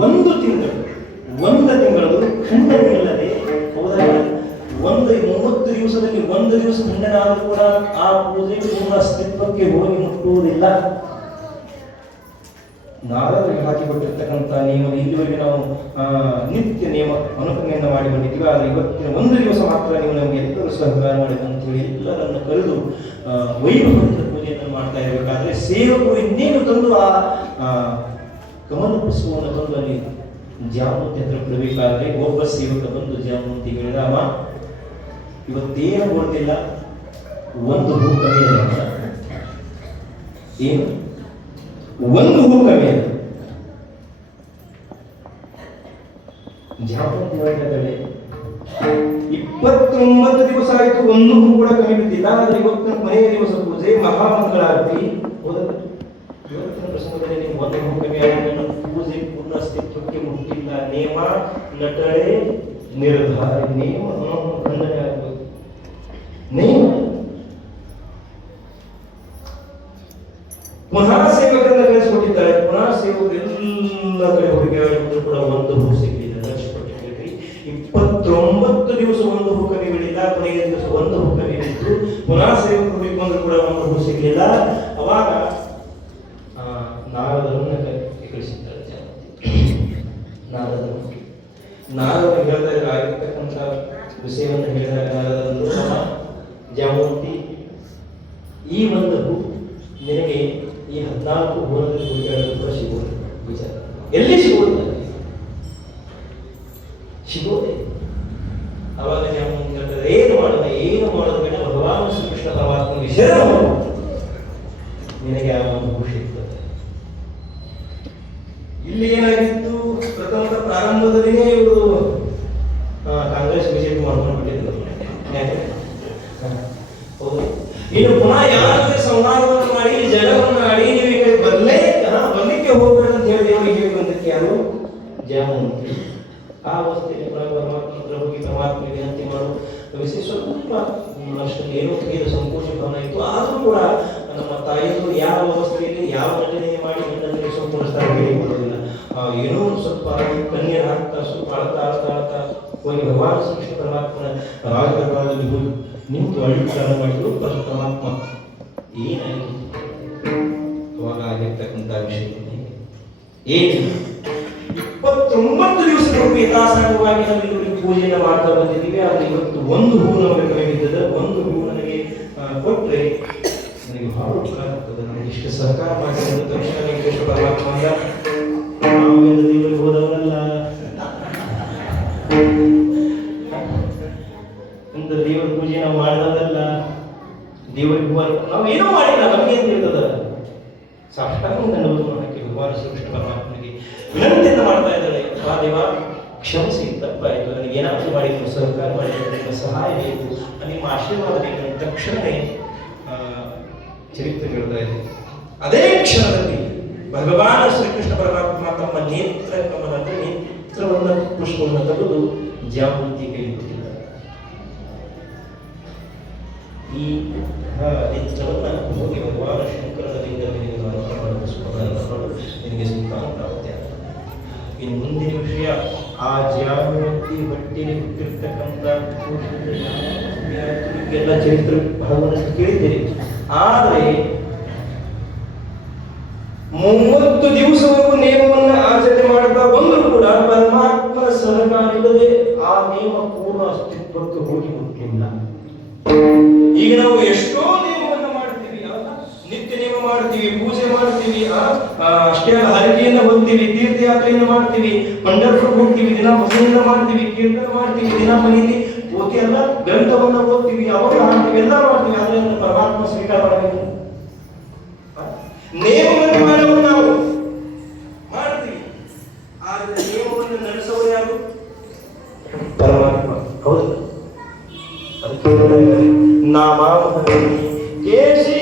ಒಂದು ತಿಂಗಳು. ಒಂದು ತಿಂಗಳು ಖಂಡನೆಯಿಲ್ಲದೆ. ಹೌದಾ? ಒಂದು ಮೂವತ್ತು ದಿವಸದಲ್ಲಿ ಒಂದು ದಿವಸ ಖಂಡನೆ ಆದರೂ ಕೂಡ ಆ ಪೂಜೆ ನಿಮ್ಮ ಅಸ್ತಿತ್ವಕ್ಕೆ ಹೋಗಿ ಮುಟ್ಟುವುದಿಲ್ಲ. ನಾರದರಿಗೆ ಹಾಕಿಕೊಟ್ಟಿರ್ತಕ್ಕಂಥ ನಿಯಮ ಇಲ್ಲಿವರೆಗೆ ನಾವು ನಿತ್ಯ ನಿಯಮ ಅನುಕರಣೆಯನ್ನು ಮಾಡಿ ಬಂದಿದ್ದೀವಿ ಆದರೆ ಇವತ್ತಿನ ಒಂದು ದಿವಸ ಮಾತ್ರ ನೀವು ನಮಗೆ ಎಲ್ಲರೂ ಸಹಕಾರ ಮಾಡಿದ ಅಂತೇಳಿ ಎಲ್ಲರನ್ನು ಕರೆದು ವೈಭವದ ಪೂಜೆಯನ್ನು ಮಾಡ್ತಾ ಇರಬೇಕಾದ್ರೆ ಸೇವಕರು ಇನ್ನೇನು ತಂದು ಆ, ಕಮಲ ಪುಷ್ಪವನ್ನು ತಂದು ಅಲ್ಲಿ ಜಾಮೂತಿ ಹತ್ರ ಬಿಡಬೇಕಾದ್ರೆ ಒಬ್ಬ ಸೇವಕ ಬಂದು ಜಾಮೂತಿ ಹೇಳಿದ ಅವ ಇವತ್ತೇನು ಕೊಡ್ತಿಲ್ಲ ಒಂದು ಹೂ ಕಮ್ಮಿ. ಏನು? ಒಂದು ಹೂ ಕಮ್ಮಿ ಇದೆ ಜಾಮೂತಿ ಹೇಳಿದರೆ ಇಪ್ಪತ್ತೊಂಬತ್ತು ದಿವಸ ಆಯಿತು, ಒಂದು ಹೂ ಕೂಡ ಕಮ್ಮಿ ಬಿದ್ದಿಲ್ಲ. ಇವತ್ತು ಮನೆಯ ದಿವಸ ಪೂಜೆ, ಮಹಾಮಂಗಳಾರತಿ. ಪ್ರಸಂಗದಲ್ಲಿ ನೀವು ಒಂದು ಹೂ ಕಮ್ಮಿ ಆಗಿದೆ. ನನ್ನ ಪೂಜೆ ಪುನಸ್ತಿತ್ವಕ್ಕೆ ಮುಟ್ಟಿಲ್ಲ ನೇಮ ನಟಳೆ ನಿರ್ಧಾರ, ನೇಮ ಖಂಡನೆ ಆಗ್ಬೇಕು ನೇಮ. ಪುನಃ ಸೇವಕರನ್ನ ಕಳಿಸ್ಕೊಟ್ಟಿದ್ದಾರೆ ಪುನಃ ಸೇವಕರು ಎಲ್ಲ ಕಡೆ ಹೋಗಿ ಕೂಡ ಒಂದು ಹೂ ಸಿಗಲಿಲ್ಲ ಲಕ್ಷಪಟ್ಟಿದ್ದಾರೆ ಇಪ್ಪತ್ತೊಂಬತ್ತು ದಿವಸ ಒಂದು ಹೂ ಕಮ್ಮಿ ಬೀಳಿಲ್ಲ ಕೊನೆಯ ದಿವಸ ಒಂದು ಹೂ ಕಮ್ಮಿ ಬಿತ್ತು ಪುನಃ ಸೇವಕರು ಅಂದ್ರೂ ಕೂಡ ಒಂದು ಹೂ ಸಿಗಲಿಲ್ಲ. ಅವಾಗ ಹೇಳ್ತಾ ಇದ್ರೆ ಆಗಿರ್ತಕ್ಕಂಥ ವಿಷಯವನ್ನು ಹೇಳಿದಾಗ ನಾರದರು ನಮ್ಮ ಜಾಮೂರ್ತಿ ಈ ಒಂದು ನಿನಗೆ ಈ ಹದಿನಾಲ್ಕು ಹೂರಲ್ಲಿ ಹುಡುಕಾಡಲು ಕೂಡ ಸಿಗುವುದು. ವಿಚಾರ. ಎಲ್ಲಿ ನನಗೆ? ಸಿಗೋದೆ ಅವಾಗ ಜಾಮೂನ್ ಹೇಳ್ತಾರೆ, ಏನು ಮಾಡೋಣ ಏನು ಮಾಡೋದು? ಬೇಡ ಭಗವಾನ್ ಶ್ರೀಕೃಷ್ಣ ಪರಮಾತ್ಮ ವಿಷಯ ನಿನಗೆ ಆ ಒಂದು ಹೂ ಸಿಗ್ತದೆ. ಇಲ್ಲಿ ಏನಾಗಿತ್ತು? ಪ್ರಥಮದ ಪ್ರಾರಂಭದಲ್ಲಿನೇ ಇವರು ಕಾಂಗ್ರೆಸ್, ಬಿಜೆಪಿ ಮಾಡ್ಕೊಂಡು ಇನ್ನು ಪುನಃ ಯಾರ ಜೊತೆ ಸಂವಾದವನ್ನು ಮಾಡಿ ಜನವನ್ನು ಮಾಡಿ, ನೀವು ಬರ್ಲೇ ಬರ್ಲಿಕ್ಕೆ ಹೋಗ್ಬೇಡ ಅಂತ ಹೇಳಿ ದೇವರಿಗೆ ಹೇಳಿ ಬಂದಕ್ಕೆ ಯಾರು? ಜಾಮೂಂತಿ ಆ ಅವಸ್ಥೆಯಲ್ಲಿ ಪುನಃ ಪರಮಾತ್ಮ ಹೋಗಿ ಪರಮಾತ್ಮ ವಿನಂತಿ ಮಾಡು. ಸ್ವಲ್ಪ ಅಷ್ಟು ಏನೋ ಸಂಕೋಚ ಭಾವನೆ ಆದರೂ ಕೂಡ ನಮ್ಮ ತಾಯಿಯವರು ಯಾವ ಅವಸ್ಥೆಯಲ್ಲಿ, ಯಾವ ಘಟನೆ ಮಾಡಿ ಗಂಡನಿಗೆ ಏನೋ ಸ್ವಲ್ಪ ಕಣ್ಣೀರು ಹಾಕ್ತಾ ಸ್ವಲ್ಪ ಅಳ್ತಾ ಅಳ್ತಾ ಅಳ್ತಾ ಹೋಗಿ ಭಗವಾನ್ ಶ್ರೀಕೃಷ್ಣ ಪರಮಾತ್ಮನ ರಾಜದರ್ಬಾರದಲ್ಲಿ ಹೋಗಿ ನಿಂತು ಪ್ರಾರಂಭ ಮಾಡಿದ್ರು ಪರಶು ಪರಮಾತ್ಮ ಏನಾಯಿತು ಅವಾಗ ಆಗಿರ್ತಕ್ಕಂಥ ವಿಷಯ ಏನು ಇಪ್ಪತ್ತೊಂಬತ್ತು ದಿವಸದವರೆಗೂ ಯಥಾಸಾಂಗವಾಗಿ ಅಲ್ಲಿ ಪೂಜೆಯನ್ನು ಮಾಡ್ತಾ ಬಂದಿದ್ದೀವಿ. ಆದರೆ ಇವತ್ತು ಒಂದು ಹೂ ನಮಗೆ ಒಂದು ಹೂ ನನಗೆ ಕೊಟ್ಟರೆ ನನಗೆ ಬಹಳ ಉಪಕಾರ ಆಗ್ತದೆ. ನನಗೆ ಇಷ್ಟು ಸಹಕಾರ ಮಾಡಿದ ತಕ್ಷಣ ವೆಂಕಟೇಶ್ವರ ಪರಮಾತ್ಮ ಮಾಡಿದವರಲ್ಲ ದೇವರಿಗೆ ಹೂವಾರ ನಾವು ಏನೂ ಮಾಡಿಲ್ಲ, ನಮಗೆ ಅಂತ ಹೇಳ್ತದ ಸಾಷ್ಟಾಂಗ ನಡುವುದು ಮಾಡೋಕ್ಕೆ ಭಗವಾನ್ ಶ್ರೀಕೃಷ್ಣ ಪರಮಾತ್ಮನಿಗೆ ವಿನಂತಿಯನ್ನು ಮಾಡ್ತಾ ಇದ್ದಾಳೆ. ಆ ದೇವ, ಕ್ಷಮಿಸಿ, ತಪ್ಪಾಯಿತು. ನನಗೆ ಏನಾದರೂ ಮಾಡಿ ನೀವು ಸಹಕಾರ ಮಾಡಿ ನಿಮ್ಮ ಸಹಾಯ ಬೇಕು. ನಿಮ್ಮ ಆಶೀರ್ವಾದ ಬೇಕು. ತಕ್ಷಣವೇ ಚರಿತ್ರೆ ಹೇಳ್ತಾ ಇದೆ ಅದೇ ಕ್ಷಣದಲ್ಲಿ ಭಗವಾನ್ ಶ್ರೀಕೃಷ್ಣ ಪರಮಾತ್ಮ ತಮ್ಮ ನೇತ್ರ ಕಮಲ ನೇತ್ರವನ್ನ ಪುಷ್ಪವನ್ನು ತೆಗೆದು ಜಾಗೃತಿ ಕೈ ಈ ಆ, ನೇತ್ರವನ್ನ ಹೋಗಿ ಭಗವಾನ್ ಶಂಕರನ ಲಿಂಗದಲ್ಲಿ ಮಾಡುವ ಪುಷ್ಪಗಳನ್ನು ಕೊಡು, ನಿನಗೆ ಸಂತಾನ ಪ್ರಾಪ್ತಿ ಆಗ್ತದೆ. ಇನ್ನು ಮುಂದಿನ ವಿಷಯ ಆ ಜಾಗೃತಿ ಹೊಟ್ಟೆಯಲ್ಲಿ ಹುಟ್ಟಿರ್ತಕ್ಕಂಥ ಎಲ್ಲ ಚರಿತ್ರೆ ಭಾಗವನ್ನು ಕೇಳಿದ್ದೀರಿ ಆದರೆ ಮೂವತ್ತು ದಿವಸವರೆಗೂ ನಿಯಮವನ್ನು ಆಚರಣೆ ಮಾಡ್ತಾ ಬಂದರೂ ಕೂಡ ಪರಮಾತ್ಮನ ಸಹಕಾರ ಇಲ್ಲದೆ ಆ ನಿಯಮ ಪೂರ್ಣ ಅಸ್ತಿತ್ವಕ್ಕೆ ಹೋಗಿ ಮುಟ್ಟಿಲ್ಲ ಈಗ ನಾವು ಎಷ್ಟೋ ನಿಯಮವನ್ನು ಮಾಡ್ತೀವಿ? ನಿತ್ಯ ನಿಯಮ ಮಾಡ್ತೀವಿ, ಪೂಜೆ ಮಾಡ್ತೀವಿ ಅಷ್ಟೇ ಹರಕೆಯನ್ನು ಹೊಂದ್ತೀವಿ, ತೀರ್ಥಯಾತ್ರೆಯನ್ನು ಮಾಡ್ತೀವಿ ಪಂಡರ್ಪುರ ಹೋಗ್ತೀವಿ, ದಿನ ಭಜನೆಯನ್ನು ಮಾಡ್ತೀವಿ, ಕೀರ್ತನ ಮಾಡ್ತೀವಿ, ದಿನ ಮನೆಯಲ್ಲಿ ಓದಿ ಎಲ್ಲ ಗ್ರಂಥವನ್ನು ಓದ್ತೀವಿ, ಅವಾಗ ಮಾಡ್ತೀವಿ ಎಲ್ಲ ಮಾಡ್ತೀವಿ ಆದರೆ ಪರಮಾತ್ಮ ಸ್ವೀಕಾರ ಮಾಡಬೇಕು? ನೇಮವನ್ನು ನಾವು ಮಾಡ್ತೀವಿ ಆದರೆ ನೇಮವನ್ನು ನಡೆಸೋರು ಯಾರು ಪರಮಾತ್ಮ ಹೌದು నమో కేశీ